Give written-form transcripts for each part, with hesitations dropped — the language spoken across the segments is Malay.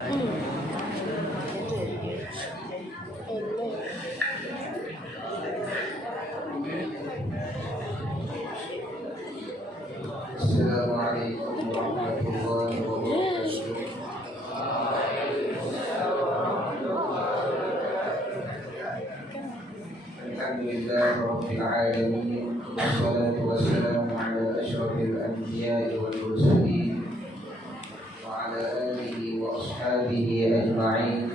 Assalamualaikum warahmatullahi wabarakatuh. Alhamdulillah rabbil alamin. Wassalatu wassalamu ala asyrafil anbiya'i wal mursalin wa ala alihi wa ashabihi ajma'in.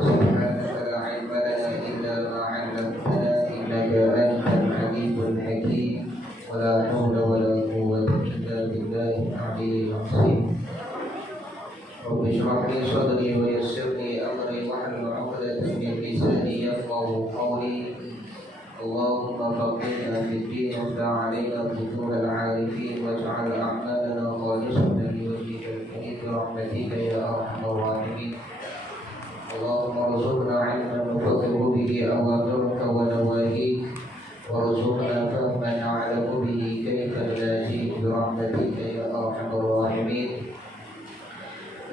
Subhanaka la ilma lana illa ma 'allamtana innaka antal alimul hakim. ولا حول ولا قوة إلا بالله العلي العظيم. رب اشرح لي صدري ويسر لي أمري واحلل عقدة من لساني يفقهوا قولي. اللهم فقهنا في الدين وافتح علينا فتوح العارفين واجعل أعمالنا خالصة لوجهك الكريم برحمتك يا أرحم الراحمين. اللهم ارزقنا علما نفقه به أوامرك ونواهيك وارزقنا فهما نعلم به كيف نناجيك برحمتك يا ارحم الراحمين.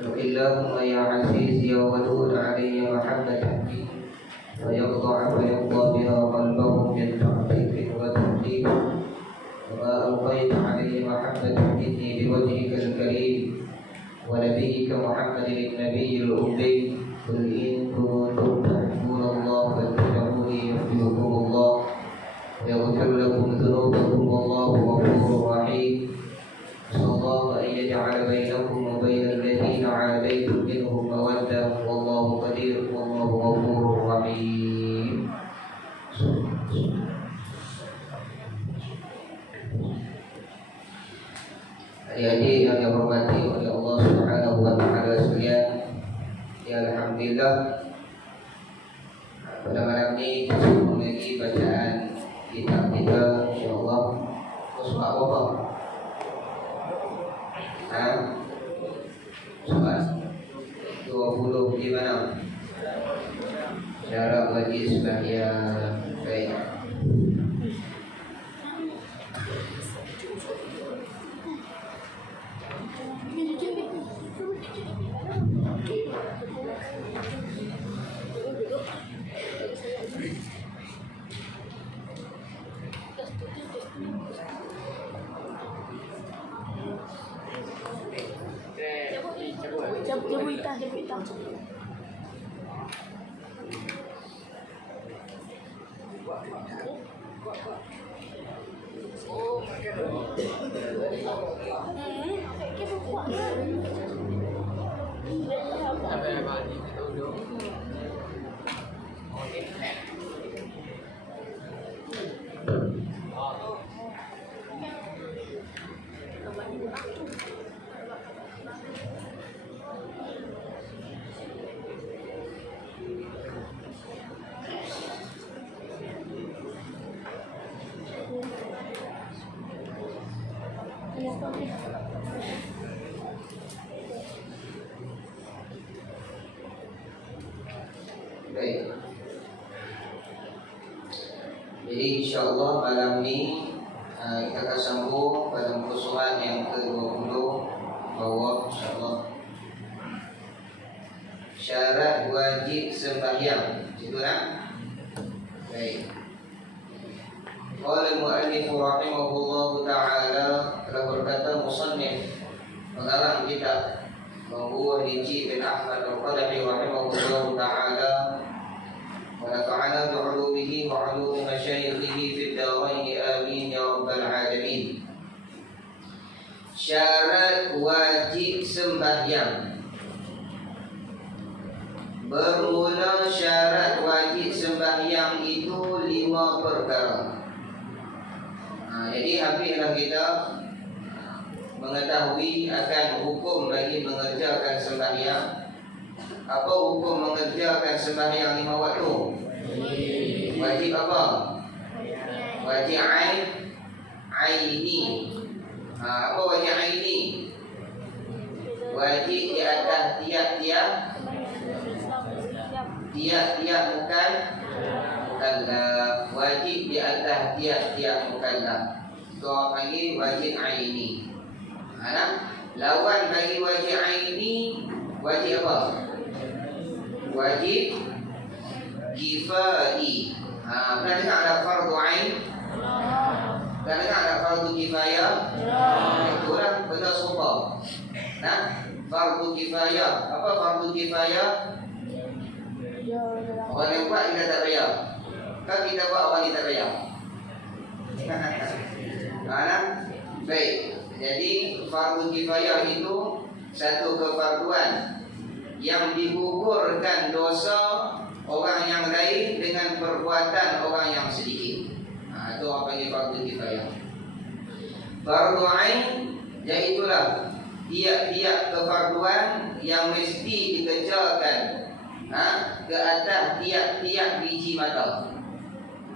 اللهم يا عزيز يا ودود علي محبتك ويقطع بها قلبهم من تعظيم وتحقيق وما القيت علي محبه مني بوجهك الكريم ونبيك محمد النبي الامي. قل ان كنتم تحبون الله فاتبعوني يحببكم الله يغفر لكم ذنوبكم والله غفور رحيم. صلى الله أن يجعل بينكم وبين الذين عاديتم منهم مودة والله قدير والله غفور رحيم. Adik-adik yang dihormati oleh Allah Subhanahu wa taala sekalian, ya alhamdulillah pada malam ini kita sambung lagi bacaan kitab kita, insyaallah. Surah apa? Surah 20 di mana? Syarat wajib sembahyang. Baik. Cabut hitam. Baik. Jadi insyaallah malam ini kita akan sambung pada muka surat yang ke-20 bawah insyaallah. Syarat wajib sembahyang. Itu kan? Baik. Qala al-mu'allif rahimahullahu ta'ala, telah berkata musannif pengarang kitab bahwa Rijzi bin Ahmad al-Qadahi rahimahullahu ta'ala wa nafa'ana bi'ulumihi wa 'ulumi masyayikhihi fid darain amin ya rabbal alamin. Syarat wajib sembahyang. Bermula syarat wajib sembahyang itu 5 perkara. Jadi habislah kita mengetahui akan hukum bagi mengerjakan sembahyang. Apa hukum mengerjakan sembahyang 5 waktu? Wajib apa? Wajib aini. Apa wajib aini? Wajib di atas tiap-tiap mukallaf. Wajib di atas tiap-tiap mukallaf. Itu orang panggil wajib aini. Lawan bagi wajib aini Wajib apa? Wajib kifai. Pernah dengar ada fardu ain? Pernah dengar ada fardu kifayah? Itu lah benda serupa. Nah, fardu kifayah. Apa fardu kifayah? Orang yang buat kita tak payah. Kan kita buat orang kita tak payah. Baik. Jadi fardu kifayah itu satu kefarduan yang digugurkan dosa orang yang lain dengan perbuatan orang yang sedikit. Itu apa yang fardu kifayah. Fardu ain iaitulah tiap-tiap kefarduan yang mesti dikerjakan ke atas tiap-tiap biji mata.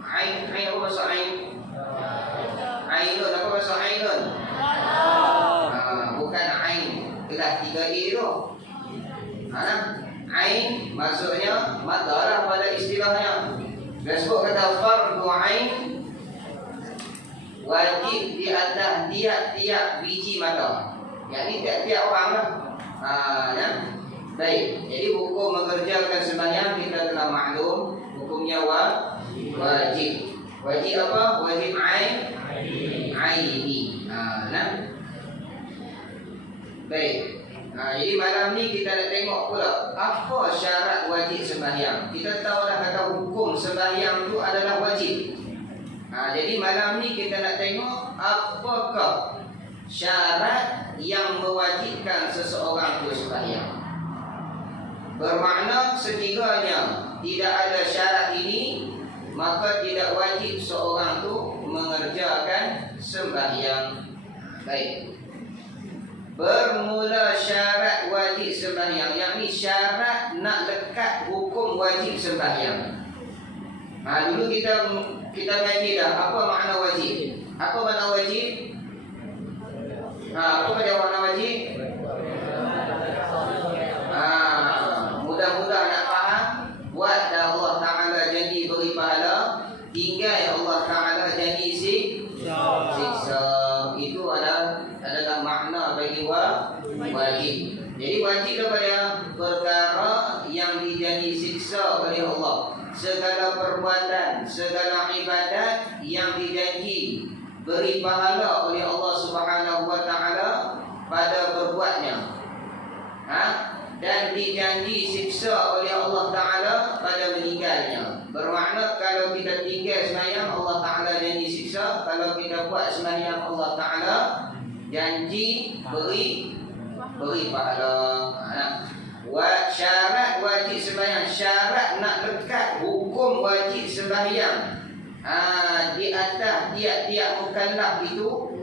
Ain apa maksud ain? Ainun apa maksud ainun? Bukan ain kelas 3A tu. Ain maksudnya mata lah pada istilahnya. Sebab kata fardu ain wajib di atas tiap-tiap biji mata. Yakni tiap-tiap orang lah. Baik. Jadi hukum mengerjakan sembahyang kita telah maklum. Hukumnya wajib. Wajib apa? Wajib aini. Baik. Jadi malam ni kita nak tengok pula apa syarat wajib sembahyang. Kita tahu dah kata hukum sembahyang tu adalah wajib. Jadi malam ni kita nak tengok apakah syarat yang mewajibkan seseorang tu sembahyang. Bermakna sekiranya tidak ada syarat ini, maka tidak wajib seorang tu mengerjakan sembahyang. Baik. Bermula syarat wajib sembahyang, yakni syarat nak lekat hukum wajib sembahyang. Dulu kita mengaji dah apa makna wajib. Apa makna wajib? Apa dia makna wajib? Mudah-mudah nak faham. Buat dah Allah Ta'ala janji beri pahala, tinggal Allah Ta'ala janji siksa. Itu adalah makna bagi wajib. Jadi wajib kepada perkara yang dijanji siksa oleh Allah. Segala perbuatan, segala ibadat yang dijanji beri pahala oleh Allah Subhanahu wa Ta'ala pada berbuatnya. Dan dijanji siksa oleh Allah Ta'ala pada meninggalnya. Bermakna kalau kita tinggal sembahyang, Allah Ta'ala janji siksa. Kalau kita buat sembahyang, Allah Ta'ala janji beri pahala. Syarat wajib sembahyang, syarat nak lekat hukum wajib sembahyang di atas tiap-tiap mukallaf itu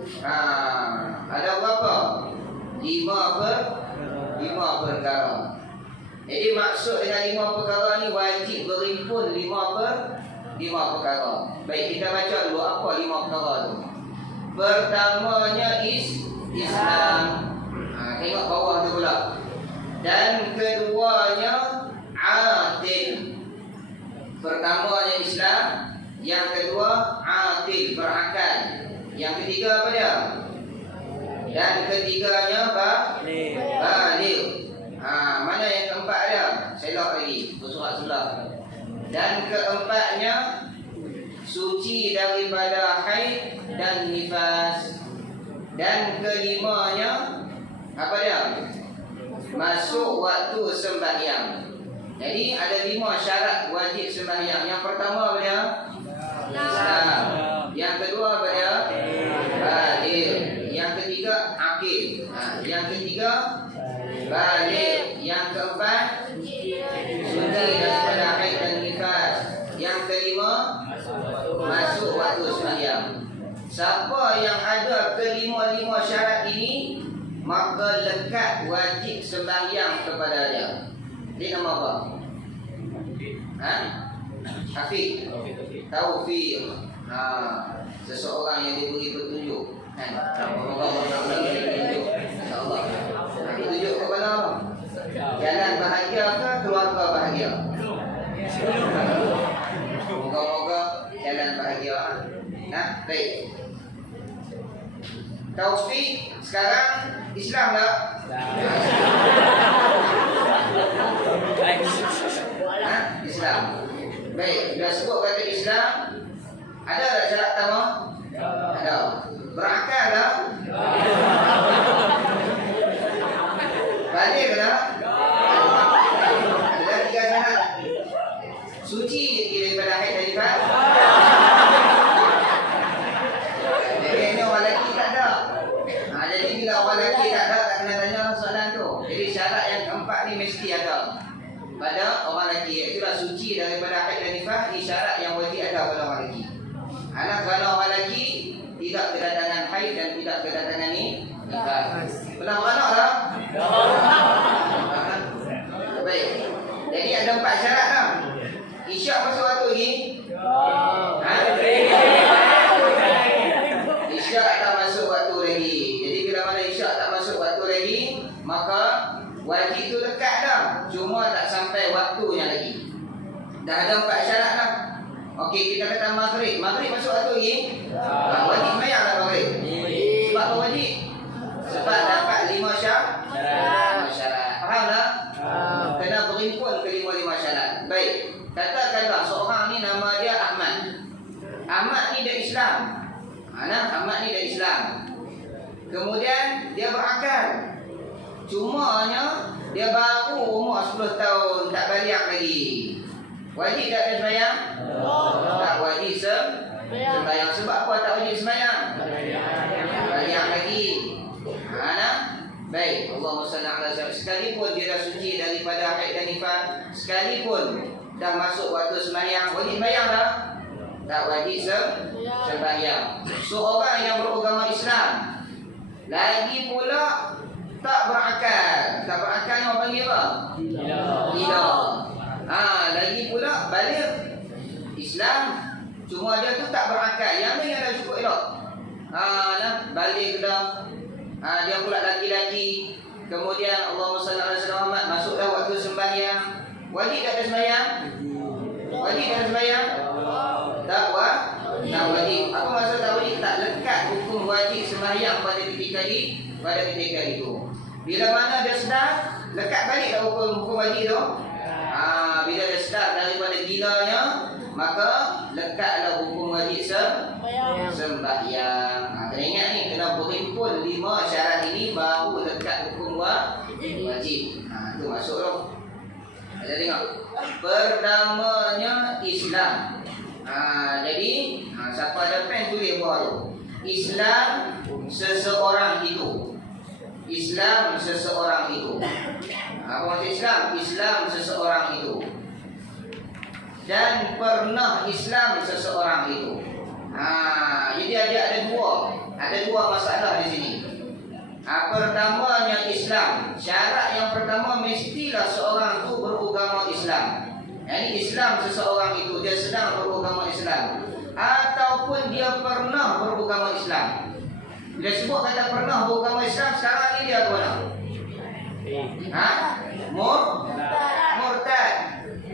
ada berapa? 5 perkara. Jadi maksud dengan 5 perkara ni wajib berimpun 5 perkara. Baik, kita baca dulu apa 5 perkara tu. Pertamanya Islam. Tengok bawah tu pula. Dan keduanya adil. Pertamanya Islam, yang kedua adil, berakal. Yang ketiga apa dia? Dan ketiganya baligh. Mana yang keempat dia? Selok lagi, bersurat sebelah. Dan keempatnya suci daripada haid dan nifas. Dan kelimanya apa dia? Masuk waktu sembahyang. Jadi ada 5 syarat wajib sembahyang. Yang pertama apa dia? Islam. Yang kedua apa dia? Baligh. Yang ketiga akil. Yang ketiga baligh. Yang keempat suci daripada haid dan nifas. Yang kelima masuk waktu sembahyang. Siapa yang ada kelima-lima syarat ini, maka lekat wajib sembahyang kepada dia. Dia nama apa? Hafiz. Taufiq. Seseorang yang diberi petunjuk. Moga Allah beri petunjuk. InsyaAllah. Petunjuk kepada apa? Jalan bahagia ke keluarga bahagia? Moga-moga jalan bahagia. Baik. Taufiq sekarang Islam tak? Ada tak syarat pertama? Ada. Berakal tak? Balik ke tak? Ada 3 syarat. Suci daripada haid dan nifas. Jadi ini orang lelaki tak ada. Jadi bila orang lelaki tak ada, tak kena tanya soalan tu. Jadi syarat yang keempat ni mesti ada pada orang lelaki. Itulah suci daripada haid dan nifas. Ini syarat yang wajib ada pada orang lelaki. Anak kalau orang lelaki tidak kedatangan haid dan tidak kedatangan nifas. Pernah beranak tak? Baik. Jadi ada 4 syarat tak? Isyak masuk waktu ni? Isyak tak masuk waktu lagi. Jadi bila mana isyak tak masuk waktu lagi, maka wajib tu dekat dah. Cuma tak sampai waktunya lagi. Dah ada 4 syarat dah. Okey, kita kata maghrib. Maghrib masuk waktu lagi? Wajib sembahyang tak maghrib? Sebab apa wajib? Sebab dapat 5 syarat. Faham tak? Kena berimpun ke 5 syarat. Baik. Katakanlah seorang ni nama dia Ahmad. Ahmad ni dia Islam. Ahmad ni dia Islam. Kemudian dia berakal. Cumanya dia baru umur 10 tahun, tak balik lagi. Wajib tak dia sembahyang? Tak wajib sembahyang. Sebab apa tak wajib sembahyang? Balik lagi. Baik, Allahumma salli ala sayyidina. Sekalipun dia dah suci daripada haid dan nifas, sekalipun dah masuk waktu sembahyang, wajib sembahyang tak? Tak wajib sembahyang. Seorang yang beragama Islam lagi pula tak berakal. Tak berakal ni orang panggil apa? Gila. Lagi pula balik Islam, cuma dia tu tak berakal. Yang ni yang dah cukup elok. Balik dah. Dia pula laki-laki. Kemudian Allahumma salli ala sayyidina Muhammad, masuk dah waktu sembahyang. Wajib tak ada sembahyang? Wajib tak ada sembahyang? Tak wajib. Apa maksud tak wajib? Tak lekat hukum wajib sembahyang pada ketika itu. Bila mana dia sedar, lekat balik dah hukum wajib tu. Bila dia sedar daripada gilanya, maka lekatlah hukum wajib sembahyang. Kena ingat ni, kena berimpun 5 syarat ini baru lekat hukum wajib. Tu masuk tu. Ada tengok. Pertamanya Islam. Jadi siapa ada pen tulis bawah tu. Islam seseorang itu. Islam seseorang itu. Apa maksud Islam? Islam seseorang itu. Dan pernah Islam seseorang itu. Jadi ada dua masalah di sini. Pertamanya Islam. Syarat yang pertama mestilah seorang itu beragama Islam. Jadi Islam seseorang itu dia sedang beragama Islam ataupun dia pernah beragama Islam. Bila sebut kata pernah beragama Islam, sekarang ni dia apa nak? Murtad.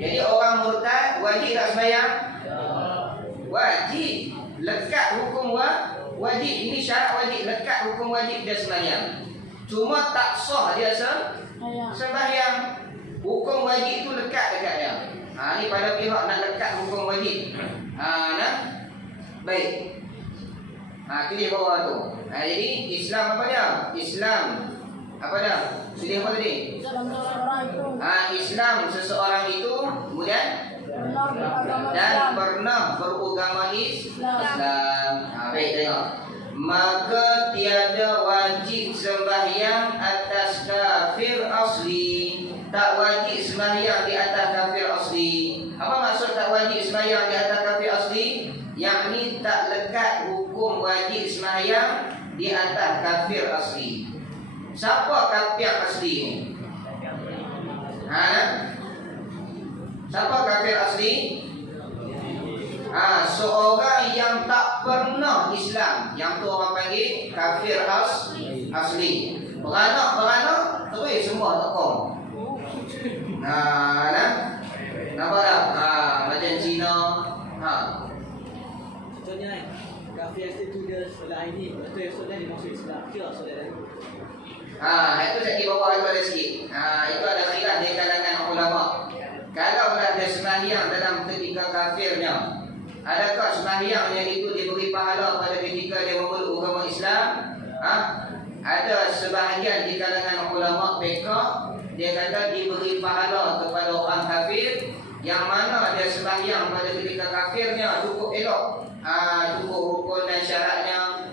Jadi orang murtad wajib tak sembahyang? Wajib. Lekat hukum wajib. Ini syarat wajib. Lekat hukum wajib dia sembahyang. Cuma tak sah dia sembahyang. Hukum wajib itu lekat dekat dia. Ini pada pihak nak lekat hukum wajib. Baik. Itu dia bawah tu. Jadi Islam apa dia? Islam apa dia? Sudah apa tadi? Islam seseorang itu kemudian dan pernah beragama Islam. Baik, tengok. Maka tiada wajib sembahyang atas kafir asli. Tak wajib sembahyang di atas kafir asli. Apa maksud tak wajib sembahyang di atas kafir asli? Yakni tak lekat hukum wajib sembahyang di atas kafir asli. Siapa kafir asli ni? Siapa kafir asli? Seorang yang tak pernah Islam. Yang tu orang panggil kafir asli. Beranak terus semua tokoh. Nampak tak? Macam Cina. Contohnya kafir itu dia solat ini, lepas tu esok dia masuk Islam. Kira solat dia. Itu saya di bawah itu ada sikit. Itu ada khilaf di kalangan ulama. Kalau dia sembahyang dalam ketika kafirnya, Adakah sembahyang yang itu diberi pahala pada ketika dia memeluk agama Islam? Ada sebahagian di kalangan ulama fiqh dia kata diberi pahala kepada orang kafir yang mana dia sembahyang pada ketika kafirnya cukup elok, cukup rukun dan syaratnya,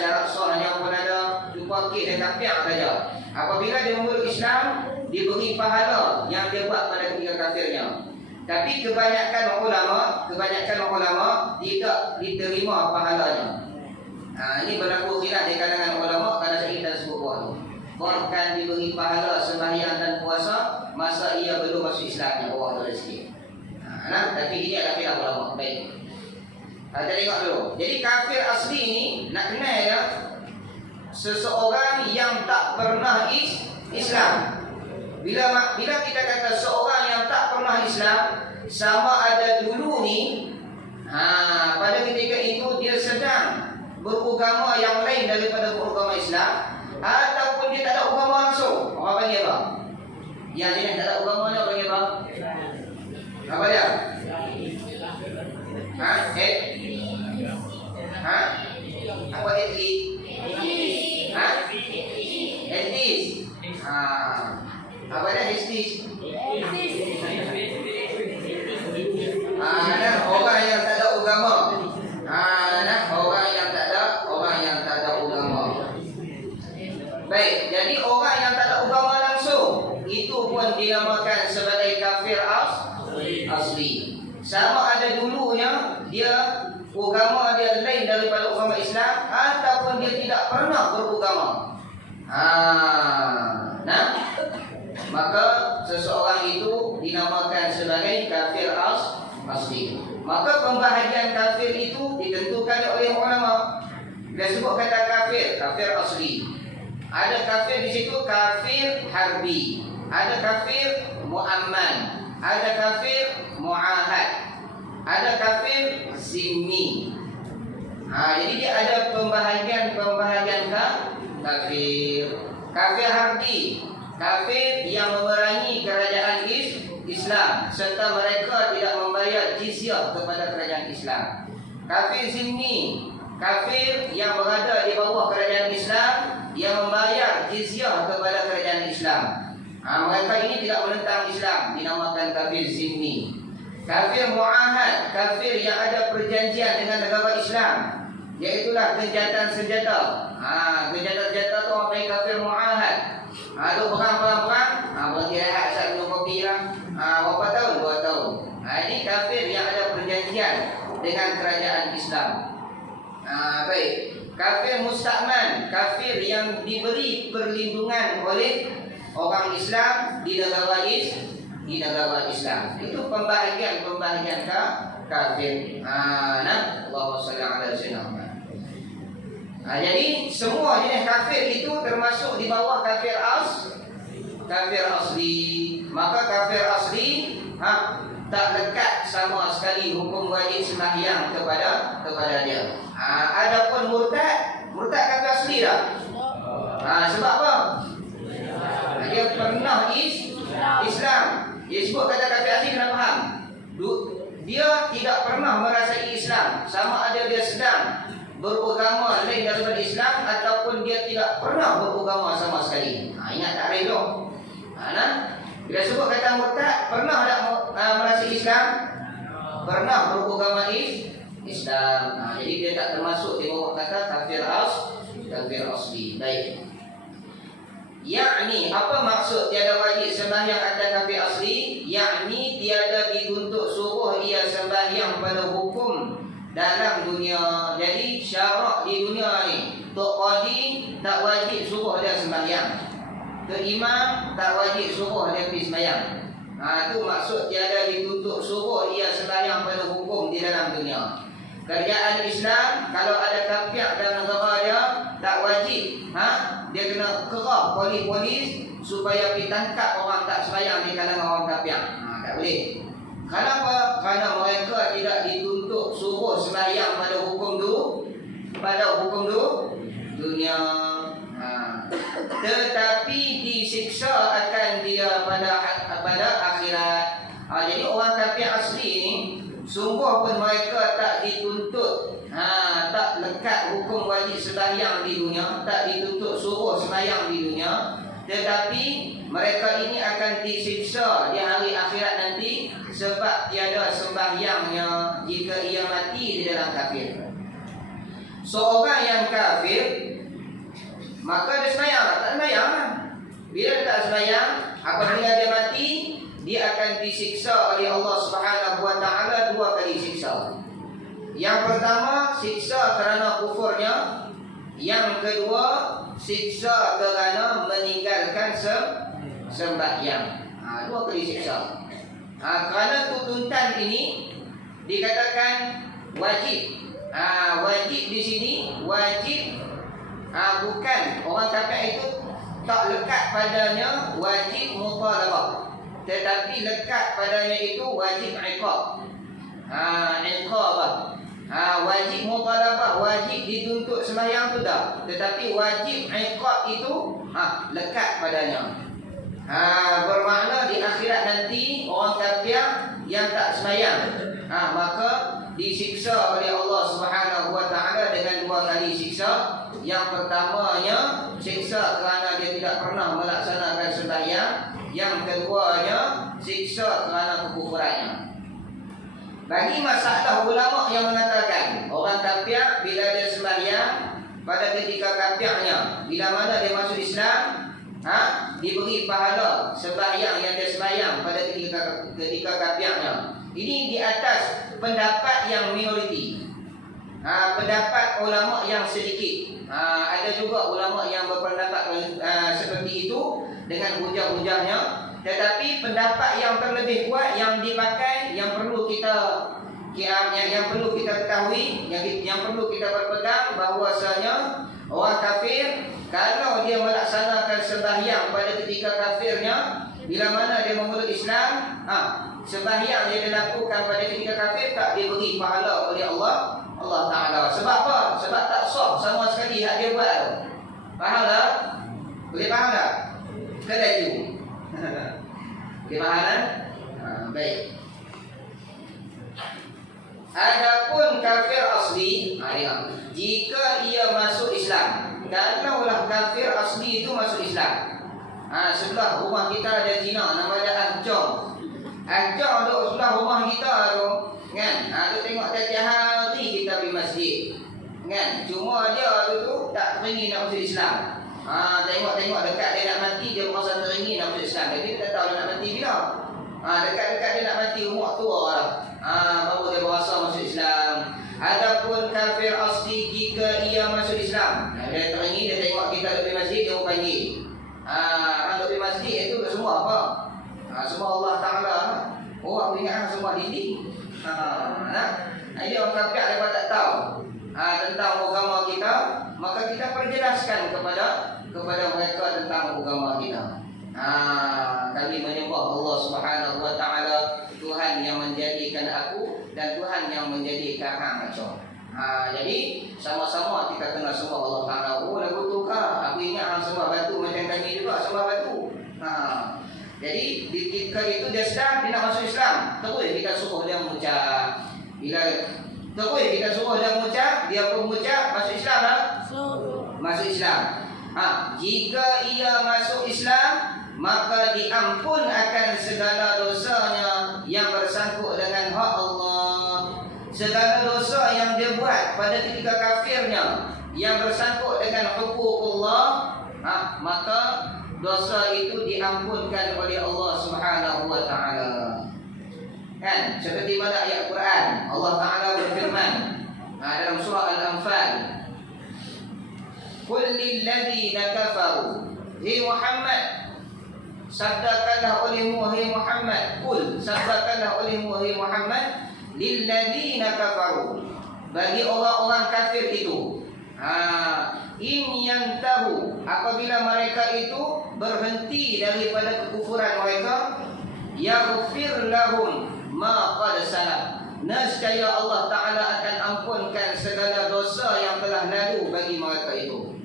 syarat sahnya pun ada, cukup akid dan takbir saja. Apabila dia memeluk Islam, diberi pahala yang dia buat pada ketika kafirnya. Tapi kebanyakan ulama tidak diterima pahalanya. Ini berlaku khilaf di kalangan ulama kerana saya kita sebut bawah. Bahkan diberi pahala sembahyang dan puasa masa ia belum masuk Islamnya, bawah tu sikit. Tapi ini adalah khilaf ulama. Baik. Kita tengok dulu. Jadi kafir asli ini nak kenal ya, seseorang yang tak pernah Islam. Bila kita kata seorang yang tak pernah Islam, sama ada dulu ni, pada ketika itu dia sedang beragama yang lain daripada beragama Islam, ataupun dia tak ada agama langsung. Orang panggil apa? Yang dia tak ada agama ni orang panggil apa? Apa dia? Apa etis? Etis. Apa dia etis? Orang yang tak ada agama. Orang yang tak ada agama. Baik, jadi orang yang tak ada agama langsung itu pun dinamakan sebagai kafir asli. Sama ada dulunya dia agama dia lain daripada agama Islam ataupun dia tidak pernah beragama. Maka seseorang itu dinamakan sebagai kafir asli. Maka pembahagian kafir itu ditentukan oleh ulama. Bila sebut kata kafir asli, ada kafir di situ kafir harbi, ada kafir muamman, ada kafir muahad, ada kafir zimmi. Jadi dia ada pembahagian kafir. Kafir harbi, kafir yang memerangi kerajaan Islam serta mereka tidak membayar jizyah kepada kerajaan Islam. Kafir zimmi, kafir yang berada di bawah kerajaan Islam yang membayar jizyah kepada kerajaan Islam. Mereka ini tidak menentang Islam, dinamakan kafir zimmi. Kafir muahad, kafir yang ada perjanjian dengan negara Islam, iaitulah genjatan senjata. Genjatan senjata tu orang panggil kafir muahad. Tu perang, berhenti rehat saat minum kopi lah. Berapa tahun? 2 tahun. Ini kafir yang ada perjanjian dengan kerajaan Islam. Baik. Kafir mustakman, kafir yang diberi perlindungan oleh orang Islam di negara Islam. Itu pembahagian kafir. Allahumma salli ala sayyidina. Jadi semua jenis kafir itu termasuk di bawah kafir asli. Maka kafir asli tak lekat sama sekali hukum wajib sembahyang kepada dia. Adapun murtad kafir asli dah. Sebab apa? Dia pernah Islam. Dia sebut kata kafir asli kena faham. Dia tidak pernah merasai Islam, sama ada dia sedang beragama lain daripada Islam ataupun dia tidak pernah beragama sama sekali. Ingat takrif tu. Bila sebut kata murtad, pernah tak merasai Islam? Pernah beragama Islam. Jadi dia tak termasuk di bawah kata kafir asli. Baik. Yakni apa maksud tiada wajib sembahyang atas kafir asli? Yakni tiada dituntut suruh ia sembahyang pada hukum dalam dunia. Jadi syarak di dunia ni, Tok Qadi tak wajib suruh dia sembahyang, Tok Imam tak wajib suruh dia pergi sembahyang. Itu maksud tiada dituntut suruh ia sembahyang pada hukum di dalam dunia. Kerajaan Islam kalau ada kafir dalam negara dia tak wajib, dia kena kerah polis supaya pergi tangkap orang tak sembahyang di kalangan orang kafir. Tak boleh. Kenapa? Kerana mereka tidak dituntut suruh sembahyang pada hukum dunia. Tetapi disiksa akan dia pada akhirat. Jadi orang kafir asli ini sungguh pun mereka tak dituntut tak lekat hukum wajib sembahyang di dunia, tak dituntut suruh sembahyang di dunia, tetapi mereka ini akan disiksa di hari akhirat nanti sebab tiada sembahyangnya jika ia mati di dalam kafir. Seorang yang kafir maka dia sembahyang tak sembahyang. Bila dia tak sembahyang, apabila dia mati, dia akan disiksa oleh Allah Subhanahu wa taala 2 kali siksa. Yang pertama, siksa kerana kufurnya. Yang kedua, siksa kerana meninggalkan sembahyang. 2 kali siksa. Kerana tuntutan ini dikatakan wajib. Wajib di sini wajib bukan orang kafir itu tak lekat padanya wajib mutalabah, tetapi lekat padanya itu wajib iqab. Iqabah. Wajib mutalabah, wajib dituntut sembahyang tu dah, tetapi wajib iqab itu lekat padanya. Bermakna di akhirat nanti orang kafir yang tak sembahyang maka disiksa oleh Allah Subhanahu wa taala dengan 2 kali siksa. Yang pertamanya siksa kerana dia tidak pernah melaksanakan sembahyang, yang keduanya siksa kerana kekufurannya. Bagi masalah ulama yang mengatakan orang kafir bila dia sembahyang pada ketika kafirnya, bila mana dia masuk Islam, diberi pahala sembahyang yang dia sembahyang pada ketika kafirnya. Ini di atas pendapat yang minoriti, pendapat ulama yang sedikit. Ada juga ulama yang berpendapat seperti itu dengan hujah-hujahnya, tetapi pendapat yang terlebih kuat yang dipakai, yang perlu kita ketahui, yang perlu kita berpegang, bahawasanya orang kafir kalau dia melaksanakan sembahyang pada ketika kafirnya, bila mana dia memeluk Islam, sembahyang yang dilakukan pada ketika kafir tak diberi pahala oleh Allah Ta'ala. Sebab apa? Sebab tak sah sama sekali hak dia buat tu. Faham tak? Boleh faham tak? Kedaju. Boleh faham tak? Baik. Adapun kafir asli, jika ia masuk Islam, kalaulah kafir asli itu masuk Islam, sebelah rumah kita ada Cina, nama dia Ahjong. Ahjong duduk sebelah rumah kita tu, kan? Tu tengok tiap hari kita pergi masjid, kan? Cuma dia tu tak teringin nak masuk Islam. Tengok-tengok dekat dia nak mati, dia merasa teringin nak masuk Islam. Jadi dia tak tahu dia nak mati bila. Dekat-dekat dia nak mati, umur tua lah, baru dia berasa masuk Islam. Adapun kafir asli, jika ia masuk Islam, dia teringin, dia tengok kita pergi masjid, dia pun panggil. Pergi masjid itu semua apa? Semua Allah Ta'ala. Aku ingat semua dinding. Dia orang kafir dapat tak tahu tentang agama kita, maka kita perjelaskan kepada mereka tentang agama kita. Kami menyembah Allah Subhanahu wa taala, Tuhan yang menjadikan aku dan Tuhan yang menjadikan hang macam. Jadi sama-sama kita kena sembah Allah Ta'ala. Lagu tu aku ingat semua batu macam kami juga sembah batu. Jadi ketika itu dia sedang dia nak masuk Islam, terus kita suruh dia mengucap. Bila terus kita suruh dia mengucap, dia pun mengucap, masuk Islam lah. Masuk Islam. Jika ia masuk Islam, maka diampun akan segala dosanya yang bersangkut dengan hak Allah. Segala dosa yang dia buat pada ketika kafirnya yang bersangkut dengan hukukullah, maka dosa itu diampunkan oleh Allah Subhanahu wa taala. Kan? Seperti mana ayat Quran, Allah Taala berfirman dalam surah Al-Anfal, "Qul lil ladzina kafaru", hai Muhammad, sabdakanlah olehmu hai Muhammad, qul, sabdakanlah olehmu hai Muhammad, lil ladzina kafaru, bagi orang-orang kafir itu, in yantahu, apabila mereka itu berhenti daripada kekufuran mereka, yaghfir lahum ma qad salaf, nescaya Allah Ta'ala akan ampunkan segala dosa yang telah lalu bagi mereka itu.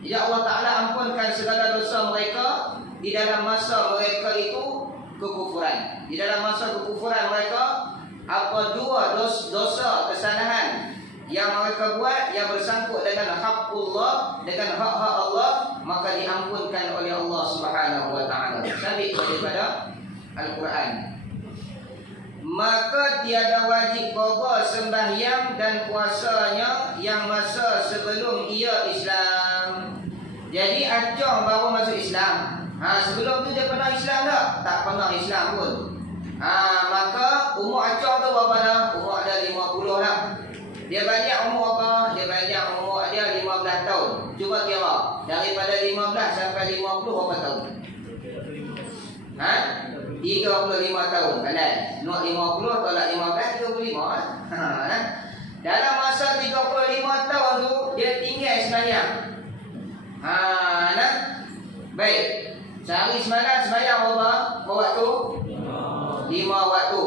Jadi Allah Ta'ala ampunkan segala dosa mereka di dalam masa mereka itu kekufuran. Di dalam masa kekufuran mereka, apa 2 yang mereka buat yang bersangkut dengan haqqullah, dengan hak-hak Allah, maka diampunkan oleh Allah Subhanahu wa taala. Sabit daripada Al-Quran. Maka tiada wajib qada sembahyang dan puasanya yang masa sebelum ia Islam. Jadi acong baru masuk Islam. Sebelum tu dia pernah Islam tak? Tak pernah Islam pun. Maka umur acong tu berapa dah? Umur ada 50 lah. Dia banyak umur apa? Dia banyak umur dia 15 tahun. Cuba kira. Daripada 15 sampai 50 berapa tahun? 35 tahun. Pandai. Nak 50 tolak 15 35 lah. Dalam masa 35 tahun tu dia tinggal sembahyang. Baik. Sehari semalam sembahyang berapa waktu? 5 waktu.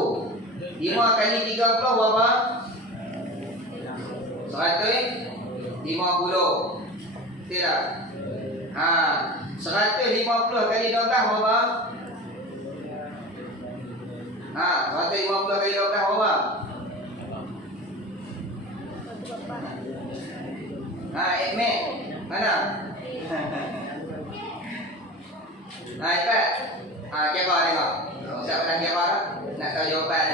5 kali 30 berapa? 150. Betul tak? 150 kali 12 berapa? 150 kali 12 berapa? Ekmek mana? Ikat. Kira tengok. Ustaz pernah kira tak? Nak tahu jawapan.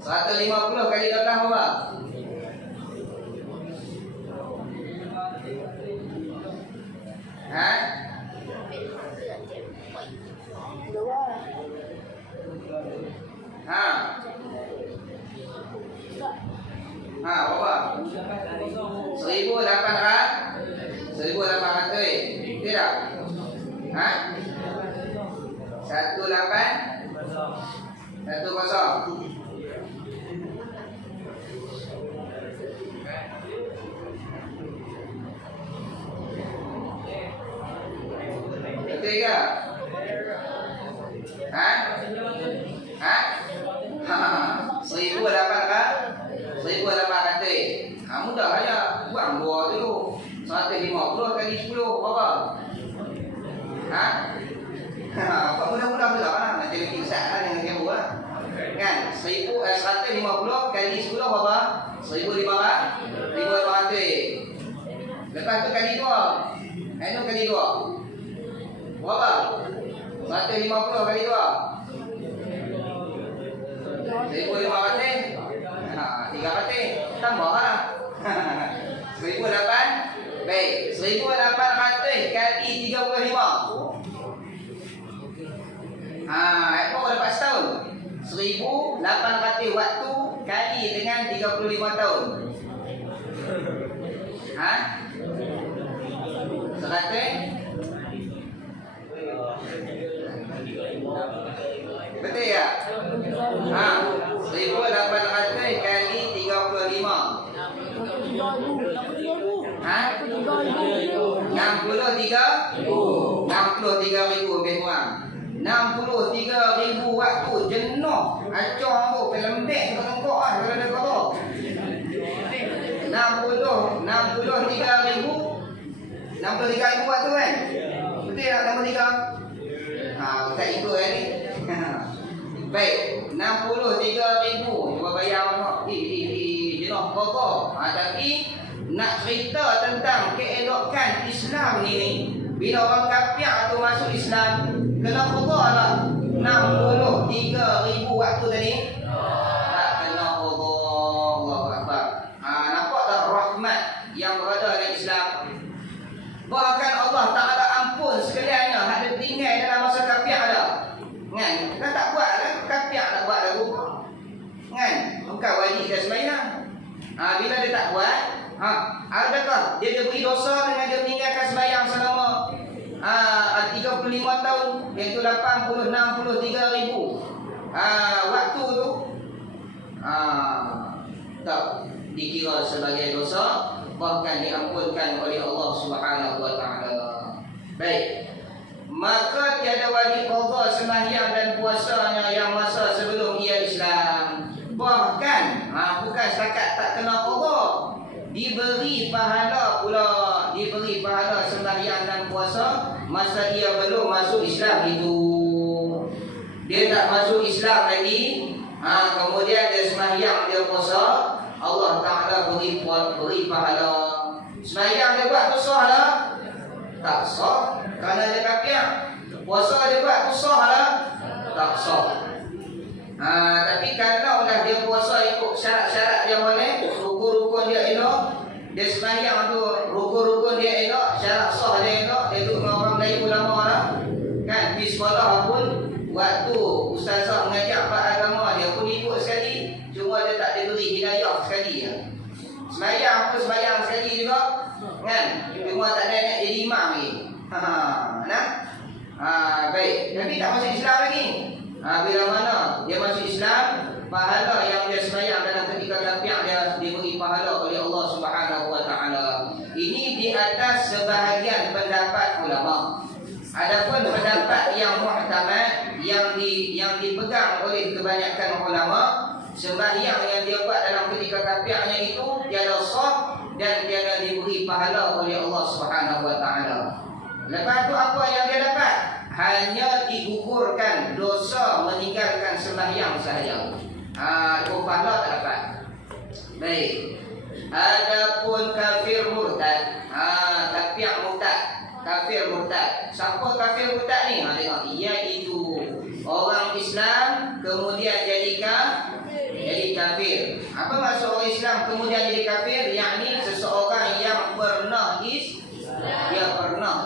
150 kali 12 berapa? Berapa? 1,800. Betul tak? 1810. Betul ke? 1,800. Mudah aja. Buang 2 dulu. 150 kali 10 berapa? Kau mudah-mudah lah. Nanti lagi besar lah dengan kamu lah. Kan? 150 kali 10 berapa? 1,500. Lepas tu kali 2. Itu kali 2. Berapa? 150 kali 2. 1,500. 300. Tambah lah. 1,800. Baik. 1,800 kali 35. Apa dapat setahun? 1,800 waktu kali dengan 35 tahun. 100? Betul ya? 1,800 kali 35. 63,000 lebih kurang. 63,000 waktu jenuh. Acong tu pelembek tengok lah kalau dia kata. 63,000 waktu kan? Betul tak 63? Ustaz ikut kan ni. Baik, 63,000. Cuba bayar tengok. Jenuh kokoh. Tapi nak cerita tentang keelokan Islam ni, bila orang kafir atau masuk Islam, kena qada lah 63,000 waktu tadi. Tak kena qada. Allahu Akbar. Nampak tak rahmat yang berada dalam Islam? Bahkan Allah Ta'ala ampun sekaliannya hak dia tinggal dalam masa kafir ada. Kan? Kita tak buat lah, kafir tak buat lagu. Kan? Bukan wajib dia sembahyang. Bila dia tak buat, adakah dia beri dosa dengan dia meninggalkan sembahyang selama 35 tahun, iaitu 63,000 waktu tu? Tak dikira sebagai dosa, bahkan diampunkan oleh Allah Subhanahu wa taala. Baik. Maka tiada wajib qada sembahyang dan puasanya yang masa sebelum ia Islam. Bahkan bukan setakat tak kena qada, diberi pahala pula, diberi pahala sembahyang dan puasa masa dia belum masuk Islam itu. Dia tak masuk Islam lagi, kemudian dia sembahyang, dia puasa, Allah Ta'ala beri pahala. Sembahyang dia buat tu sah lah? Tak sah, kerana dia kafir. Puasa dia buat tu sah lah? Tak sah. Tapi kalau dah dia puasa ikut syarat-syarat dia boleh, rukun-rukun dia elok, dia sembahyang tu rukun-rukun dia elok, syarat sah dia elok, dia duduk dengan orang Melayu ulama lah. Kan, di sekolah pun waktu ustazah mengajar bab agama dia pun ikut sekali, cuma dia tak diberi hidayah sekali ya. Sembahyang pun sembahyang sekali juga, kan? Cuma tak ada nak jadi imam lagi. Baik, tapi tak masuk Islam lagi. Bila mana dia masuk Islam, pahala yang dia sembahyang dalam ketika kafir dia diberi pahala oleh Allah Subhanahu wa taala. Ini di atas sebahagian pendapat ulama. Adapun pendapat yang muhtamad yang dipegang oleh kebanyakan ulama, sembahyang yang dia buat dalam ketika kafirnya itu tiada sah dan tiada diberi pahala oleh Allah Subhanahu wa taala. Lepas tu apa yang dia dapat? Hanya digugurkan dosa meninggalkan sembahyang sahaja. Pahala tak dapat. Baik. Adapun kafir murtad, kafir murtad. Siapa kafir murtad ni? Tengok, iaitu orang Islam kemudian jadi kafir. Apa maksud orang Islam kemudian jadi kafir? Yakni seseorang yang pernah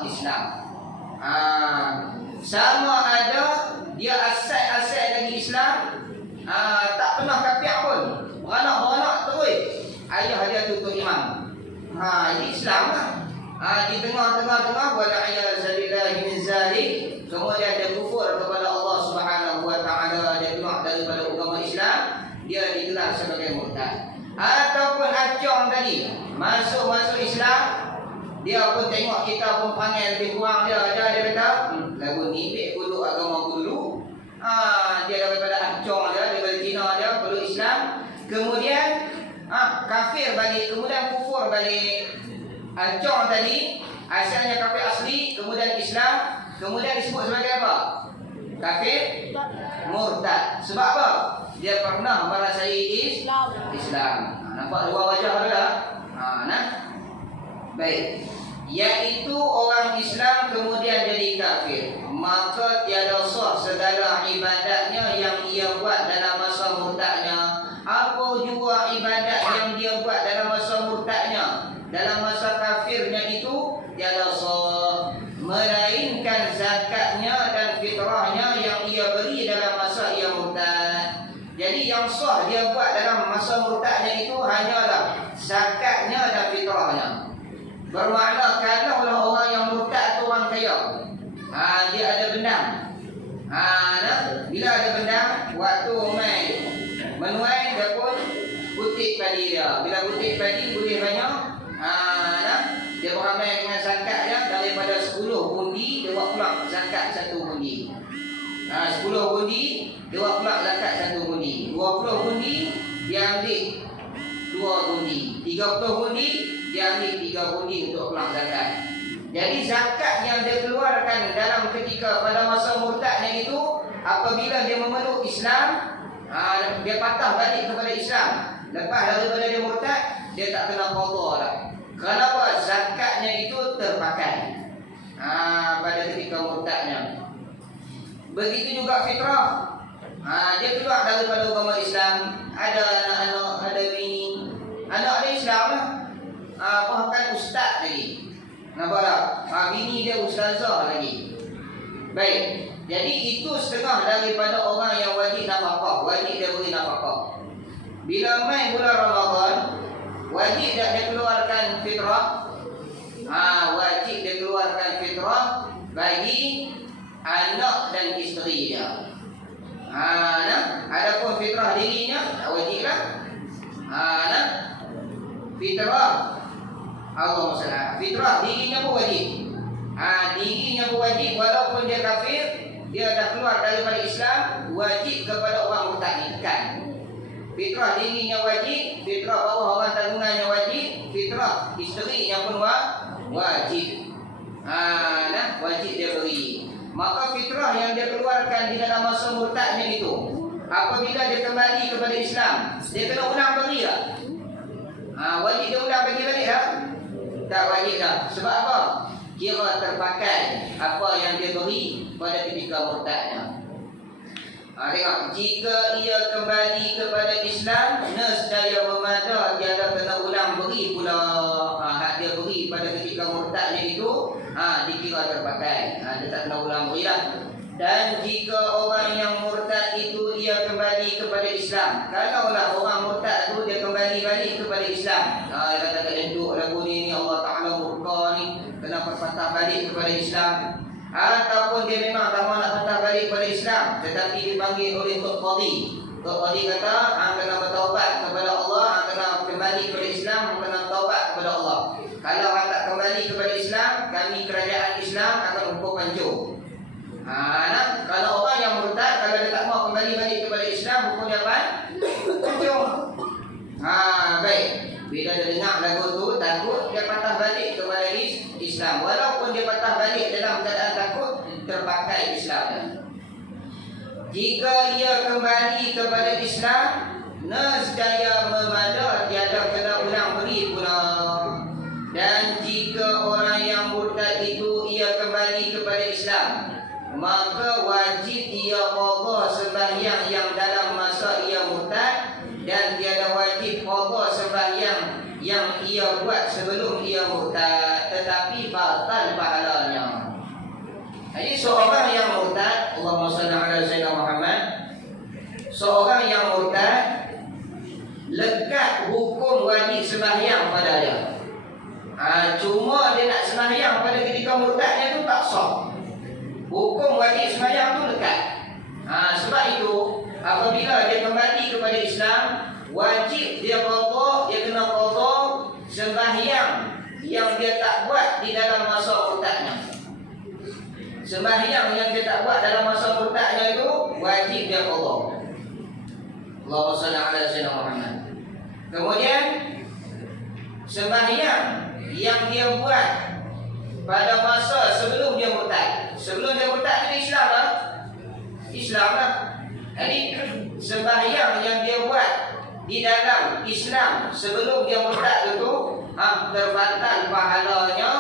Islam. Sama ada dia asal dari Islam, tak pernah kafir pun, beranak terus ayah dia tutup imam. Ini Islam lah. Di tengah-tengah wala a'yazabillahi min zalik, kemudian dia kufur kepada Allah Subhanahu wa taala, dia keluar daripada agama Islam, dia digelar sebagai murtad. Ataupun acong tadi masuk Islam, dia pun tengok kita pun panggil lebih kurang dia kata, lagu ni baik dulu agama dulu. Dia daripada acong daripada Cina dia perlu Islam, kemudian kafir balik, kemudian kufur balik. Acong tadi asalnya kafir asli, kemudian Islam, kemudian disebut sebagai apa? Kafir murtad. Sebab apa? Dia pernah merasai Islam. Nampak dua wajah dah. Baik. Iaitu orang Islam kemudian jadi kafir, maka tiada sah segala ibadatnya yang ia buat dalam masa murtadnya. Apa juga ibadat yang dia buat dalam masa murtadnya, dalam masa kafirnya itu tiada sah, melainkan zakatnya dan fitrahnya yang ia beri dalam masa ia murtad. Jadi yang sah dia buat dalam masa murtadnya itu hanyalah zakatnya dan fitrahnya. Bermakna kalau orang yang murtad itu orang kaya, dia ada bendang. Bila ada bendang, waktu menuai dia pun kutip padi dia. Bila kutip padi boleh banyak, dia beramal dengan zakat dia. Daripada 10 undi dia buat pula zakat 1 undi. 10 undi dia buat pula zakat 1 undi. 20 undi dia ambil 2 undi. 30 undi dia ambil 3 undi untuk pulang zakat. Jadi zakat yang dia keluarkan dalam ketika pada masa murtadnya itu, apabila dia memeluk Islam, dia patah balik kepada Islam. Lepas daripada dia murtad, dia tak kena qada dah. Kenapa? Zakatnya itu terpakai pada ketika murtadnya. Begitu juga fitrah. Dia keluar daripada agama Islam, ada anak-anak, ada bini, anak dia Islam lah, bahkan ustaz lagi. Nampak tak? Bini dia ustazah lagi. Baik. Jadi itu setengah daripada orang yang wajib nafkah, wajib dia beri nafkah. Bila mai bulan Ramadan, wajib dah dia keluarkan fitrah. Wajib dia keluarkan fitrah bagi anak dan isteri dia. Adapun fitrah dirinya tak wajib lah. Fitrah Allahumma salli. Fitrah dirinya pun wajib. Dirinya pun wajib walaupun dia kafir, dia dah keluar daripada Islam, wajib kepada orang murtad ni kan. Fitrah dirinya wajib, fitrah bawah orang tanggungannya wajib, fitrah isterinya pun wajib. Wajib dia beri. Maka fitrah yang dia keluarkan di dalam masa murtadnya itu, apabila dia kembali kepada Islam, dia kena ulang beri tak? Wajib dia ulang bagi balik tak? Tak wajib dah. Sebab apa? Kira terpakai apa yang dia beri pada ketika murtadnya. Tengok, jika ia kembali kepada Islam, nescaya memada tiada kena ulang beri pula hak dia beri pada ketika murtadnya itu, dikira terpakai. Dia tak kena ulang beri lah. Dan jika orang yang murtad itu ia kembali kepada Islam, kalaulah orang murtad itu dia kembali balik kepada Islam, dia kata tak enduk lagu ni Allah Ta'ala murka ni, kena perpatah balik kepada Islam. Ataupun dia memang tak mahu nak patah balik kepada Islam, tetapi dipanggil oleh Tok Qadi. Tok Qadi kata, kena bertaubat kepada Allah, kena kembali kepada Islam, kena bertaubat kepada Allah. Kalau tak kembali kepada Islam, kami kerajaan Islam akan hukum hancur. Kalau orang yang murtad, kalau dia tak mahu kembali balik kepada Islam, hukum dia apa? Hancur. Baik. Bila dia dengar lagu tu, takut dia patah balik kepada Islam. Walaupun dia patah balik dalam keadaan takut, terpakai Islam. Jika ia kembali kepada Islam, nescaya memada tiada kena ulang beri pula. Dan jika orang yang murtad itu ia kembali kepada Islam, maka wajib ia qada sembahyang yang dalam masa ia murtad, dan tiada wajib qada sembahyang yang ia buat sebelum ia murtad, tetapi batal pahalanya. Jadi seorang yang murtad, Allahumma salli ala sayyidina Muhammad, seorang yang murtad lekat hukum wajib sembahyang pada dia. Cuma dia nak sembahyang pada ketika murtadnya tu tak sah. Hukum wajib sembahyang tu lekat. Sebab itu apabila dia kembali kepada Islam, wajib dia qada, dia kena qada sembahyang yang dia tak buat di dalam masa murtadnya. Sembahyang yang dia tak buat dalam masa murtadnya itu wajib dia qada. Allahumma salli ala sayyidina Muhammad. Kemudian sembahyang yang dia buat pada masa sebelum dia murtad. Sebelum dia murtad dia Islam lah. Islam lah. Jadi sembahyang yang dia buat di dalam Islam sebelum dia murtad itu terbatal pahalanya,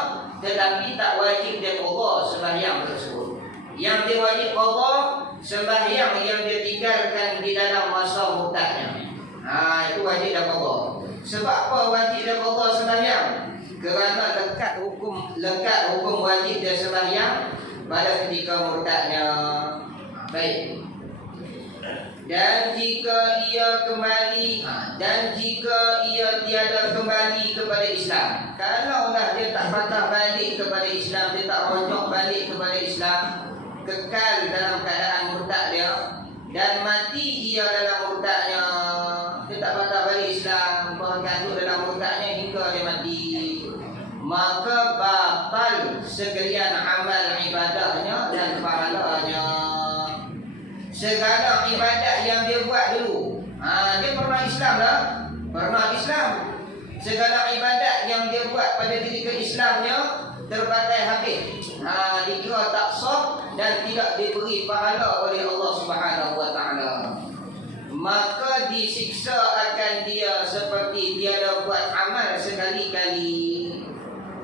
tetapi tak wajib dia qada sembahyang tersebut. Yang dia wajib qada sembahyang yang dia tinggalkan di dalam masa murtadnya. Itu wajib dia qada. Sebab apa wajib dia qada sembahyang? Kerana lekat hukum wajib dia sembahyang pada ketika murtadnya. Baik. Dan jika ia tiada kembali kepada Islam, kalaulah dia tak patah balik kepada Islam, dia tak rojok balik kepada Islam, kekal dalam keadaan murtad dia, dan mati ia dalam murtadnya, dia tak patah balik Islam, bergantung dalam murtadnya hingga dia mati, maka batal sekalian amal ibadahnya dan pahalanya. Segala ibadat yang dia buat dulu, dia pernah Islam lah, pernah Islam. Segala ibadat yang dia buat pada ketika Islamnya terbatal habis, dikira tak sah dan tidak diberi pahala oleh Allah Subhanahu Wa Taala. Maka disiksa akan dia seperti tiada buat amal sekali-kali.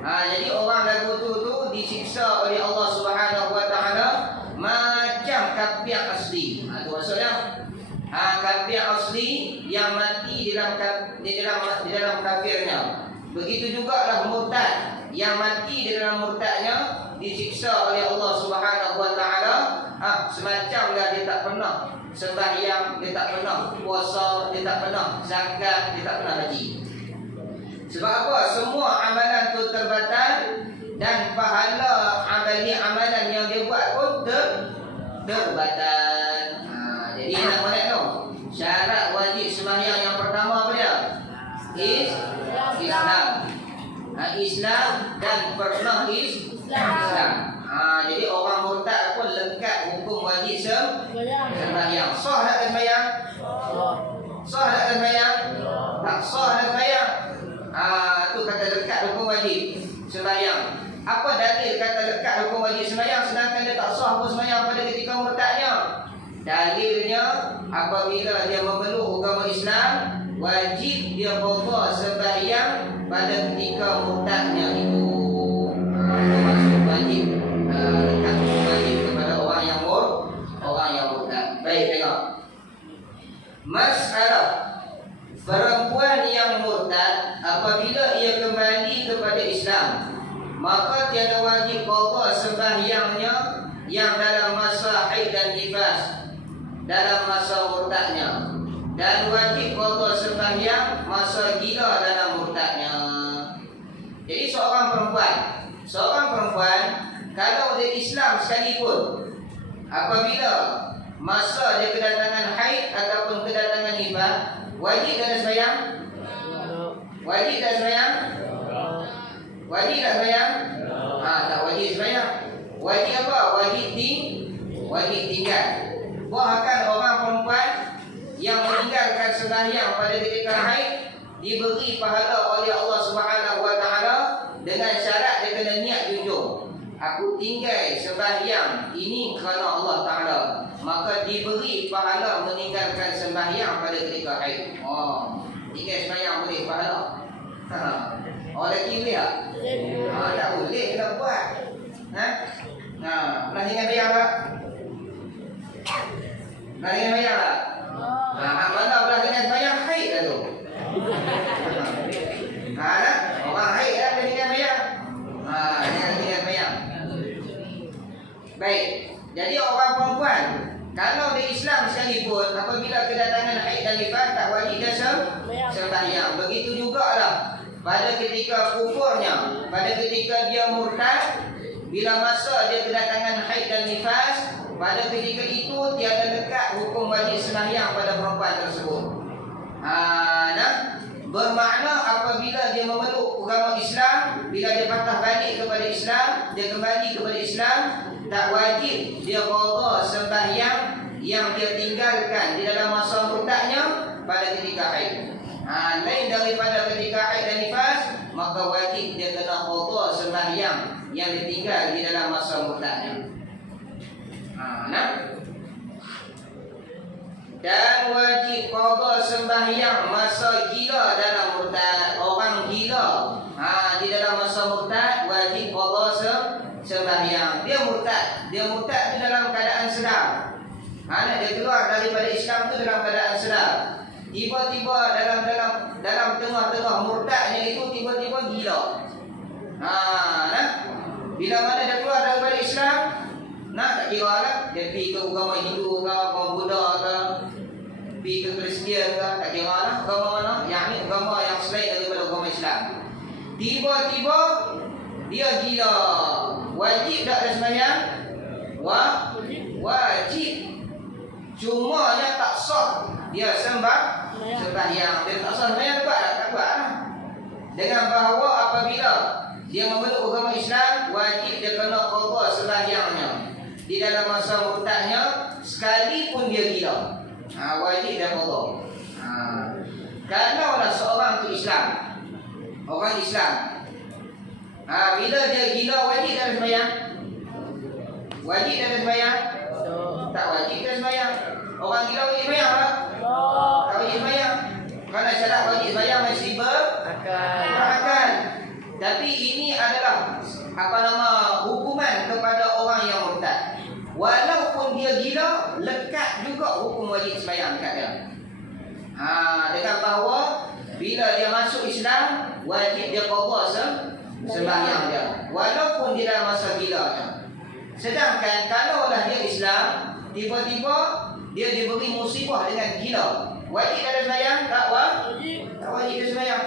Jadi orang lagu tu disiksa oleh Allah Subhanahu Wa Taala macam kafir asli. Itu maksudnya kafir asli yang mati di dalam kafirnya. Begitu jugalah murtad yang mati di dalam murtadnya disiksa oleh Allah Subhanahu Wa Taala. Semacamlah dia tak pernah sembahyang, dia tak pernah puasa, dia tak pernah zakat, dia tak pernah haji. Sebab apa? Semua amalan tu terbatal dan pahala amalan yang dia buat pun terbatal. Jadi nak molek tu. Syarat wajib sembahyang yang pertama apa dia? Islam. Islam dan pernah Islam. Jadi orang murtad pun lekat hukum wajib sembahyang. Sah tak sembahyang? Sah tak sembahyang? Tak sah tak sembahyang. Tu kata lekat hukum wajib sembahyang. Apa dalil kata lekat hukum wajib sembahyang sedangkan dia tak sah hukum sembahyang pada ketika murtadnya? Dalilnya apabila dia memeluk agama Islam, wajib dia qada sembahyang pada ketika murtadnya itu. Termasuk wajib wajib kepada orang yang murtad. Baik, tengok. Masalah perempuan yang murtad apabila ia kembali kepada Islam, maka tiada wajib qada sembahyangnya yang dalam masa haid dan nifas dalam masa murtadnya, dan wajib qada sembahyang masa gila dalam murtadnya. Jadi seorang perempuan kalau dia Islam sekalipun, apabila masa dia kedatangan haid ataupun kedatangan nifas, wajib tak sembahyang? Wajib tak sembahyang? Wajib tak sembahyang? Tak wajib sembahyang. Wajib apa? Wajib tinggal. Bahkan orang perempuan yang meninggalkan sembahyang pada ketika haid diberi pahala oleh Allah Subhanahu Wa Taala dengan syarat dia kena niat jujur. Aku tinggal sembahyang ini kerana Allah Taala, maka diberi pahala meninggalkan sembahyang pada ketika haid. Tinggal sembahyang boleh pahala. Lelaki boleh tak? Tak boleh, kena buat. Pernah ingat bayar tak? Pernah ingat bayar tak? Mana pernah ingat bayar haid dah tu? Orang haid dah kena ingat bayar. Ingat bayar. Baik, jadi orang perempuan kalau dia Islam sekalipun, apabila kedatangan haid dan nifas tak wajib dia sembahyang. Begitu jugalah pada ketika kufurnya, pada ketika dia murtad, bila masa dia kedatangan haid dan nifas, pada ketika itu tiada lekat hukum wajib sembahyang pada perempuan tersebut. Bermakna apabila dia memeluk agama Islam, bila dia patah balik kepada Islam, dia kembali kepada Islam, tak wajib dia qada sembahyang yang dia tinggalkan di dalam masa murtadnya pada ketika haid. Lain daripada ketika haid dan nifas, maka wajib dia kena qada sembahyang yang ditinggal di dalam masa murtadnya. Dan wajib qada sembahyang masa gila dalam murtad. Orang gila di dalam masa murtad wajib qada sembahyang. Dia murtad tu dalam keadaan sedar. Dia keluar daripada Islam tu dalam keadaan sedar. Tiba-tiba dalam tengah-tengah murtadnya itu tiba-tiba gila. Bila mana dia keluar daripada Islam, tak kira lah dia pergi ke agama Hindu ke, agama Buddha ke, pergi ke Kristian ke, tak kira lah agama mana, yang ni agama yang selain daripada agama Islam. Tiba-tiba dia gila. Wajib tak dia sembahyang? Wajib. Cumanya tak sah dia sembahyang. Dia tak sah sembahyang, tak buat lah. Dengan bahawa apabila dia memeluk agama Islam, wajib dia kena qada sembahyangnya di dalam masa murtadnya, sekalipun dia gila. Wajib dia qada. Kalaulah seorang tu Islam, orang Islam, bila dia gila, wajib dia sembahyang? Wajib dia sembahyang? Tak wajib dia sembahyang. Orang gila wajib sembahyang tak? Tak wajib sembahyang. Kerana syarat wajib sembahyang mesti berakal. Tapi ini adalah hukuman kepada orang yang murtad. Walaupun dia gila, lekat juga hukum wajib sembahyang dekat dia. Dengan bahawa bila dia masuk Islam, wajib dia qada sembahyang dia, walaupun dia dalam masa gila dia. Sedangkan kalaulah dia Islam, tiba-tiba dia diberi musibah dengan gila, wajib dia sembahyang? Tak wajib dia sembahyang.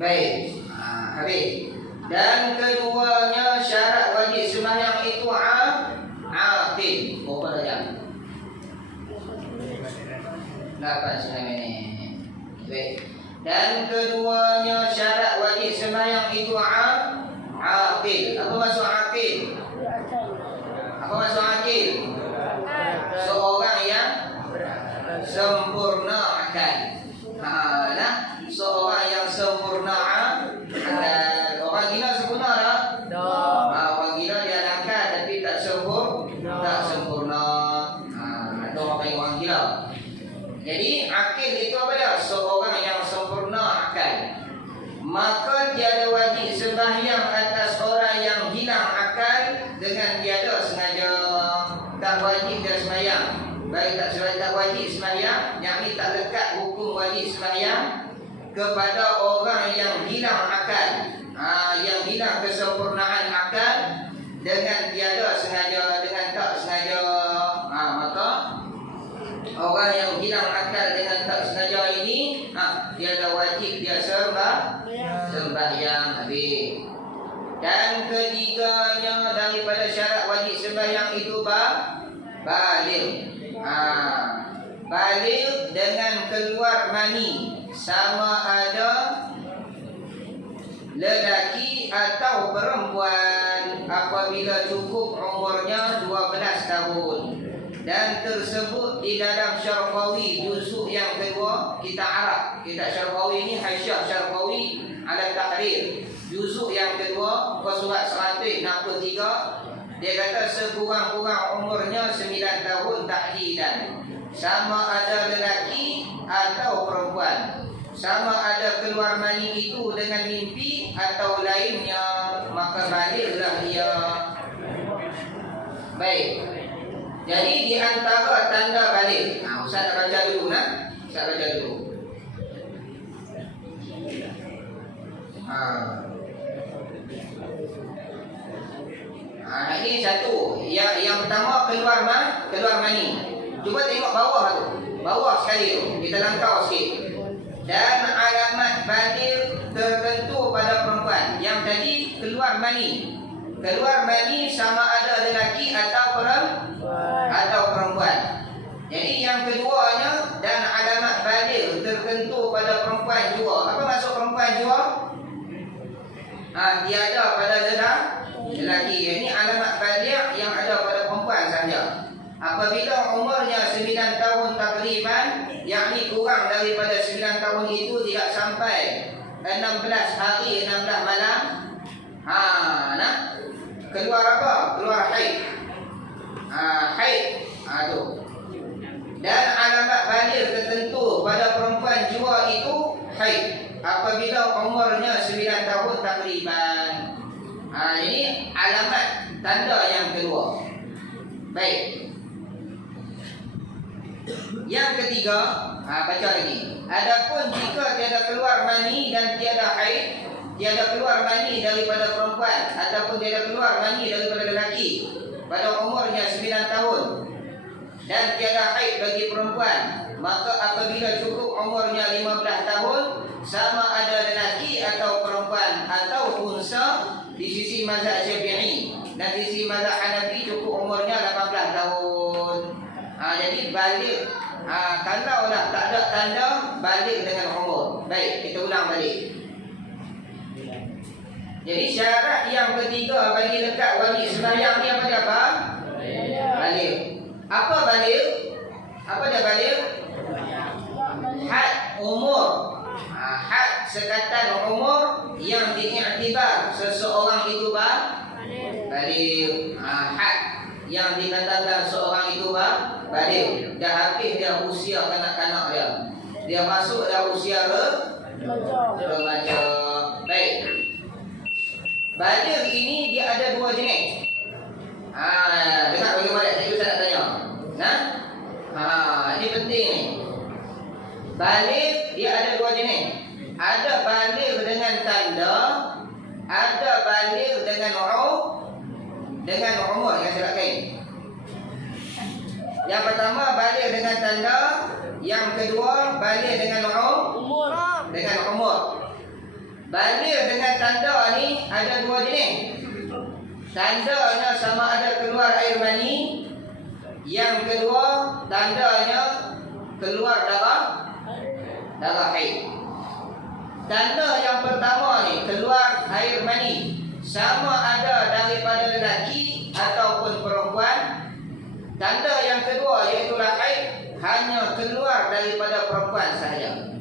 Baik, habis. Dan keduanya syarat wajib sembahyang itu aqil. Berapa saja? 8 minit. Baik. Dan keduanya syarat wajib sembahyang itu aqil. Apa maksud aqil? Apa maksud aqil? Seorang yang sempurna akal. Seorang yang sempurna akal. Orang gila sempurna tak? Orang gila dia ada akal tapi tak sempurna. Itu orang panggil orang gila. Jadi akil itu apa dia? Seorang yang sempurna akal. Maka tiada wajib sembahyang atas orang yang hilang akal dengan tiada sengaja. Tak wajib dia sembahyang. Baik tak wajib sembahyang, yakni tak lekat hukum wajib sembahyang kepada orang yang hilang akal, yang hilang kesempurnaan akal dengan tiada sengaja, dengan tak sengaja. Maka orang yang hilang akal dengan tak sengaja ini, tiada wajib dia sembahyang habis. Dan ketiganya daripada syarat wajib sembahyang itu baligh. Baligh dengan keluar mani, sama ada lelaki atau perempuan, apabila cukup umurnya 12 tahun dan tersebut di dalam Syarqawi juzuk yang kedua. Kita Arab, kita Syarqawi ini Haisyah Syarqawi ala Tahrir juzuk yang kedua, muka surat 163. Dia kata sekurang-kurang umurnya 9 tahun tahdidan, sama ada lelaki atau perempuan, sama ada keluar mani itu dengan mimpi atau lainnya, maka balighlah dia. Baik. Jadi di antara tanda baligh, Ustaz nak baca dulu Ustaz baca dulu. Ini satu. Yang pertama keluar mani. Cuba tengok bawah tu. Bawah sekali tu. Kita langkau sikit. Dan alamat baligh tertentu pada perempuan. Yang tadi keluar mani. Keluar mani sama ada lelaki atau perempuan. Jadi yang keduanya, dan alamat baligh tertentu pada perempuan juga. Apa maksud perempuan juga? Tiada pada lelaki. Ini alamat baligh yang ada pada perempuan saja. Apabila umurnya 9 tahun takriban, yakni kurang daripada 9 tahun itu tidak sampai 16 hari 16 malam, keluar apa? Keluar haid. Haid. Tu. Dan alamat baligh tertentu pada perempuan juga itu haid apabila umurnya 9 tahun takriban. Ini alamat tanda yang kedua. Baik. Yang ketiga, baca lagi. Adapun jika tiada keluar mani dan tiada haid, tiada keluar mani daripada perempuan ataupun tiada keluar mani daripada lelaki pada umurnya 9 tahun dan tiada haid bagi perempuan, maka apabila cukup umurnya 15 tahun, sama ada lelaki atau perempuan atau unsa, di sisi mazhab Syafi'i dan di sisi mazhab Hanafi cukup umurnya 18 tahun. Jadi baligh, kalaulah tak ada tanda, baligh dengan umur. Baik, kita ulang balik. Jadi syarat yang ketiga bagi lekat wajib sembahyang ni apa dia? Baligh. Apa baligh? Apa dia baligh? Had umur. Had sekatan umur yang diiktibar seseorang itu baligh. Had yang dikatakan seorang itu baligh. Dah habis dia usia kanak-kanak dia. Dia masuk dah usia remaja. Baik. Baligh ini dia ada dua jenis. Dengar bagaimana tadi saya nak tanya. Ini penting ni. Baligh dia ada dua jenis. Ada baligh dengan tanda, ada baligh dengan umur yang saya kaitkan. Yang pertama baligh dengan tanda, yang kedua baligh dengan umur. Dengan umur. Baligh dengan tanda ni ada dua jenis. Tandanya sama ada keluar air mani. Yang kedua tandanya keluar darah haid. Tanda yang pertama ni keluar air mani, sama ada daripada lelaki ataupun perempuan. Tanda yang kedua iaitu haid, hanya keluar daripada perempuan sahaja.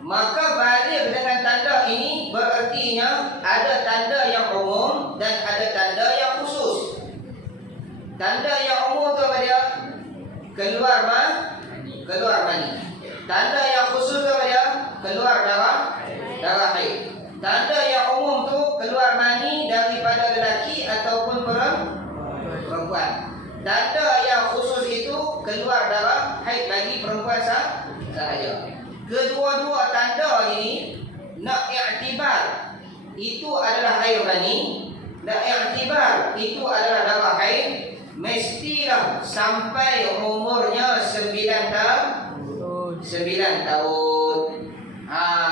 Maka baligh dengan tanda ini berartinya ada tanda yang umum dan ada tanda yang khusus. Tanda yang umum tu apa dia? keluar mani. Tanda yang khusus apa dia? Keluar darah haid. Tanda yang umum tu keluar mani daripada lelaki ataupun perempuan. Tanda yang khusus itu keluar darah haid bagi perempuan sahaja. Kedua-dua tanda ini nak i'tibar itu adalah air mani, nak i'tibar itu adalah darah haid, mestilah sampai umurnya 9 tahun.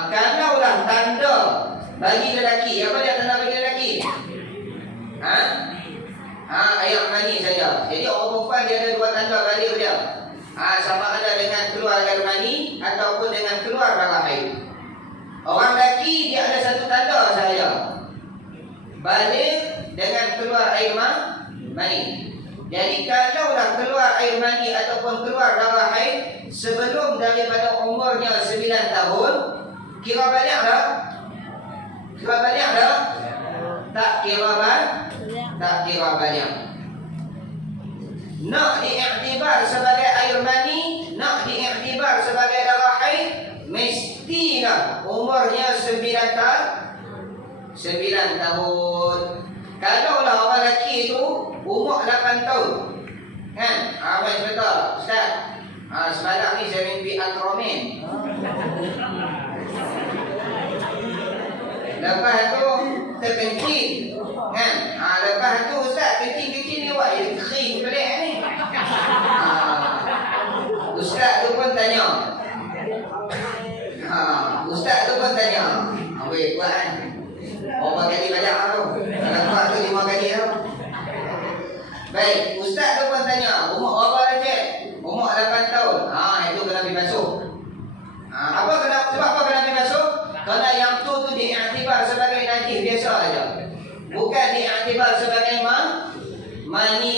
Kalaulah tanda bagi lelaki, apa dia tanda bagi lelaki? Air mani saja. Jadi orang perempuan dia ada 2 tanda balik dia. Sama ada dengan keluar air mani ataupun dengan keluar darah haid. Orang lelaki dia ada 1 tanda saja, balik dengan keluar air mani. Jadi kalaulah keluar air mani ataupun keluar darah haid sebelum daripada umurnya 9 tahun, kira balik dah? Tak kira balik. Nak diiktibar sebagai air mani, nak diiktibar sebagai darah haid, mestilah umurnya 9 tahun. Kalaulah orang lelaki itu umur 8 tahun, kan? Abang betul, Ustaz. Semalam ni saya mimpi Akromin. Lepas tu terkencing, kan? Lepas tu Ustaz kencing ni buat dia kering pelik ni. Ustaz tu pun tanya. Weh buat kan? Berapa kali banyak tu? Kalau buat tu 5 kali tu. Baik, Ustaz tu pun tanya, umur berapa dah cik? Umur 8 tahun. Itu kena pergi masuk. Sebab apa kena pergi masuk? Kerana yang tu diiktibar sebagai najis biasa saja. Bukan diiktibar sebagai mani